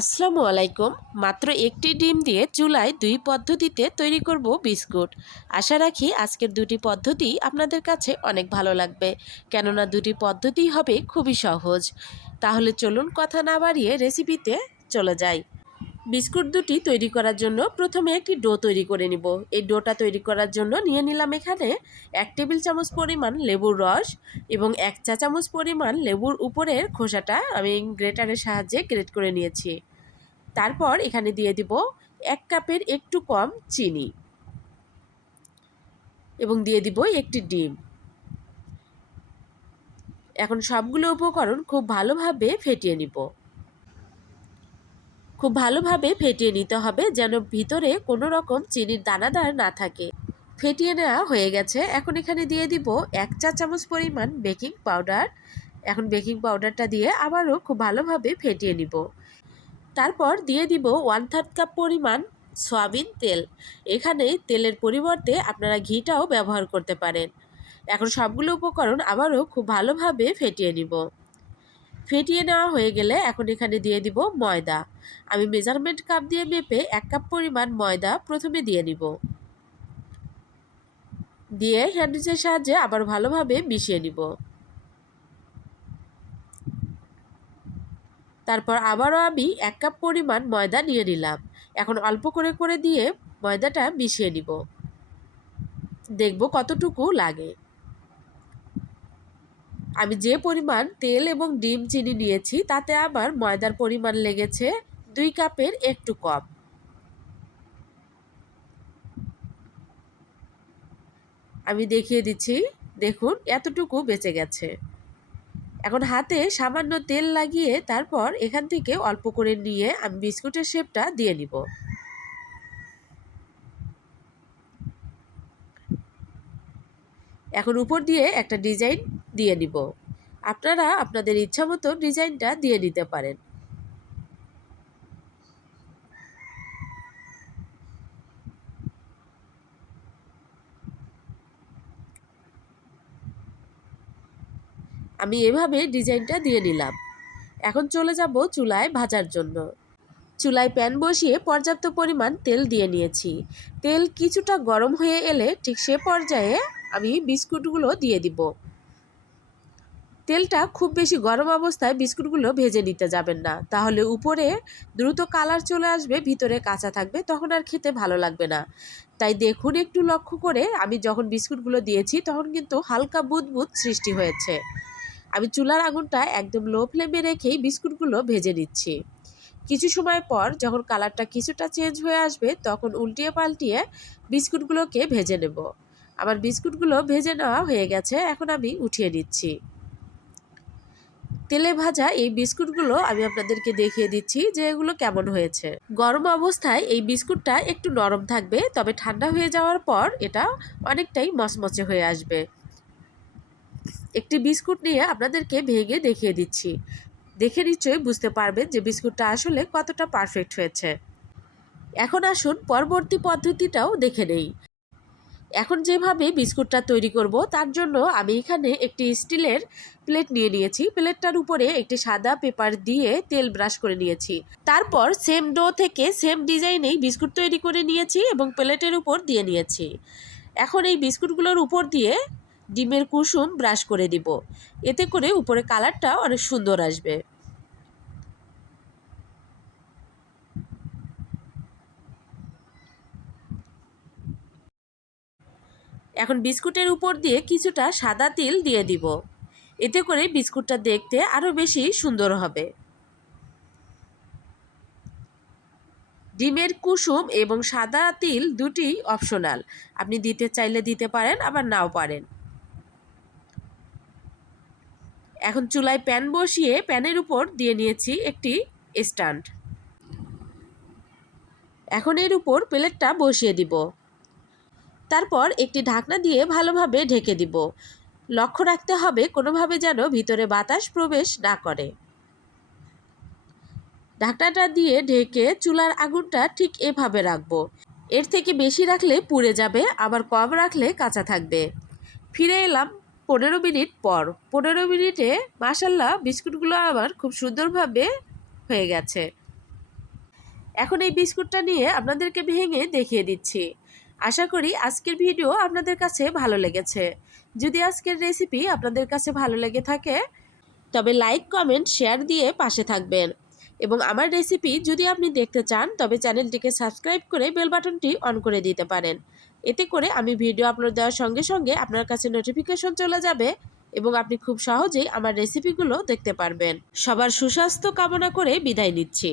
আসসালামু আলাইকুম। মাত্র একটি ডিম দিয়ে চুলায় দুই পদ্ধতিতে তৈরি করব বিস্কুট। আশা রাখি আজকের দুটি পদ্ধতি আপনাদের কাছে অনেক ভালো লাগবে, কেননা দুটি পদ্ধতি হবে খুবই সহজ। তাহলে চলুন কথা না বাড়িয়ে রেসিপিতে চলে যাই। বিস্কুট দুটি তৈরি করার জন্য প্রথমে একটি ডো তৈরি করে নিব। এই ডোটা তৈরি করার জন্য নিয়ে নিলাম এখানে 1 টেবিল চামচ পরিমাণ লেবুর রস এবং 1 চা চামচ পরিমাণ লেবুর উপরের খোসাটা আমি গ্রেটারের সাহায্যে গ্রেট করে নিয়েছি। তারপর এখানে দিয়ে দিব 1 কাপের একটু কম চিনি এবং দিয়ে দিব একটি ডিম। এখন সবগুলো উপকরণ খুব ভালোভাবে ফেটিয়ে নিব। খুব ভালোভাবে ফেটিয়ে নিতে হবে যেন ভিতরে কোনো রকম চিনির দানাদার না থাকে। ফেটিয়ে নেওয়া হয়ে গেছে। এখন এখানে দিয়ে দিব 1 চা চামচ পরিমাণ বেকিং পাউডার। এখন বেকিং পাউডারটা দিয়ে আবারও খুব ভালোভাবে ফেটিয়ে নিব। তারপর দিয়ে দিব 1/3 কাপ পরিমাণ সয়াবিন তেল। এখানে তেলের পরিবর্তে আপনারা ঘিটাও ব্যবহার করতে পারেন। এখন সবগুলো উপকরণ আবারও খুব ভালোভাবে ফেটিয়ে নিব। ফেটিয়ে নেওয়া হয়ে গেলে এখন এখানে দিয়ে দিব ময়দা। আমি মেজারমেন্ট কাপ দিয়ে মেপে 1 কাপ পরিমাণ ময়দা প্রথমে দিয়ে নিব। দিয়ে হ্যান্ডউইচের সাহায্যে আবার ভালোভাবে মিশিয়ে নিব। তারপর আবারও আমি 1 কাপ পরিমাণ ময়দা নিয়ে নিলাম। এখন অল্প করে করে দিয়ে ময়দাটা মিশিয়ে নিব। দেখব কতটুকু লাগে। আমি যে পরিমাণ তেল এবং ডিম চিনি নিয়েছি তাতে আমার ময়দার পরিমাণ লেগেছে 2 কাপের একটু কম। আমি দেখিয়ে দিচ্ছি, দেখুন এতটুকু বেঁচে গেছে। এখন হাতে সামান্য তেল লাগিয়ে তারপর এখান থেকে অল্প করে নিয়ে আমি বিস্কুটের শেপটা দিয়ে নিব। এখন উপর দিয়ে একটা ডিজাইন দিয়ে নিব। আপনারা আপনাদের ইচ্ছা মতো ডিজাইনটা দিয়ে নিতে পারেন। আমি এভাবে ডিজাইনটা দিয়ে নিলাম। এখন চলে যাব চুলায় ভাজার জন্য। চুলায় প্যান বসিয়ে পর্যাপ্ত পরিমাণ তেল দিয়ে নিয়েছি। তেল কিছুটা গরম হয়ে এলে ঠিক সে পর্যায়ে আমি বিস্কুটগুলো দিয়ে দিব। তেলটা খুব বেশি গরম অবস্থায় বিস্কুটগুলো ভেজে নিতে যাবেন না, তাহলে উপরে দ্রুত কালার চলে আসবে, ভিতরে কাঁচা থাকবে, তখন আর খেতে ভালো লাগবে না। তাই দেখুন একটু লক্ষ্য করে আমি যখন বিস্কুটগুলো দিয়েছি তখন কিন্তু হালকা বুদবুদ সৃষ্টি হয়েছে। আমি চুলার আগুনটা একদম লো ফ্লেমে রেখেই বিস্কুটগুলো ভেজে নিচ্ছি। কিছু সময় পর যখন কালারটা কিছুটা চেঞ্জ হয়ে আসবে তখন উল্টিয়ে পাল্টিয়ে বিস্কুটগুলোকে ভেজে নেব। আমার বিস্কুটগুলো ভেজে নেওয়া হয়ে গেছে, এখন আমি উঠিয়ে নিচ্ছি। তেলে ভাজা এই বিস্কুটগুলো আমি আপনাদেরকে দেখিয়ে দিচ্ছি যে এগুলো কেমন হয়েছে। গরম অবস্থায় এই বিস্কুটটা একটু নরম থাকবে, তবে ঠান্ডা হয়ে যাওয়ার পর এটা অনেকটাই মচমচে হয়ে আসবে। একটি বিস্কুট নিয়ে আপনাদেরকে ভেঙে দেখিয়ে দিচ্ছি। দেখে নিশ্চয়ই বুঝতে পারবেন যে বিস্কুটটা আসলে কতটা পারফেক্ট হয়েছে। এখন আসুন পরবর্তী পদ্ধতিটাও দেখে নেই। এখন যেভাবে বিস্কুটটা তৈরি করব তার জন্য আমি এখানে একটি স্টিলের প্লেট নিয়ে নিয়েছি। প্লেটটার উপরে একটি সাদা পেপার দিয়ে তেল ব্রাশ করে নিয়েছি। তারপর সেম ডো থেকে সেম ডিজাইনেই বিস্কুট তৈরি করে নিয়েছি এবং প্লেটের উপর দিয়ে নিয়েছি। এখন এই বিস্কুটগুলোর উপর দিয়ে ডিমের কুসুম ব্রাশ করে দিব। এতে করে উপরে কালারটা অনেক সুন্দর আসবে। এখন বিস্কুটের উপর দিয়ে কিছুটা সাদা তিল দিয়ে দিব। এতে করে বিস্কুটটা দেখতে আরও বেশি সুন্দর হবে। ডিমের কুসুম এবং সাদা তিল দুটি অপশনাল, আপনি দিতে চাইলে দিতে পারেন, আবার নাও পারেন। এখন চুলায় প্যান বসিয়ে প্যানের উপর দিয়ে নিয়েছি একটি স্ট্যান্ড। এখন এর উপর প্লেটটা বসিয়ে দিব। তারপর একটি ঢাকনা দিয়ে ভালোভাবে ঢেকে দিব। লক্ষ্য রাখতে হবে কোনোভাবে যেন ভিতরে বাতাস প্রবেশ না করে। ঢাকনাটা দিয়ে ঢেকে চুলার আগুনটা ঠিক এভাবে রাখবো। এর থেকে বেশি রাখলে পুড়ে যাবে, আবার কম রাখলে কাঁচা থাকবে। ফিরে এলাম 15 মিনিট পর। 15 মিনিটে মাশাল্লাহ বিস্কুটগুলো আমার খুব সুন্দরভাবে হয়ে গেছে। এখন এই বিস্কুটটা নিয়ে আপনাদেরকে ভেঙে দেখিয়ে দিচ্ছি। আশা করি আজকের ভিডিও আপনাদের কাছে ভালো লেগেছে। যদি আজকের রেসিপি আপনাদের কাছে ভালো লেগে থাকে তবে লাইক, কমেন্ট, শেয়ার দিয়ে পাশে থাকবেন। এবং আমার রেসিপি যদি আপনি দেখতে চান তবে চ্যানেলটিকে সাবস্ক্রাইব করে বেল বাটনটি অন করে দিতে পারেন। এতে করে আমি ভিডিও আপলোড দেওয়ার সঙ্গে সঙ্গে আপনার কাছে নোটিফিকেশন চলে যাবে এবং আপনি খুব সহজেই আমার রেসিপিগুলো দেখতে পারবেন। সবার সুস্বাস্থ্য কামনা করে বিদায় নিচ্ছি।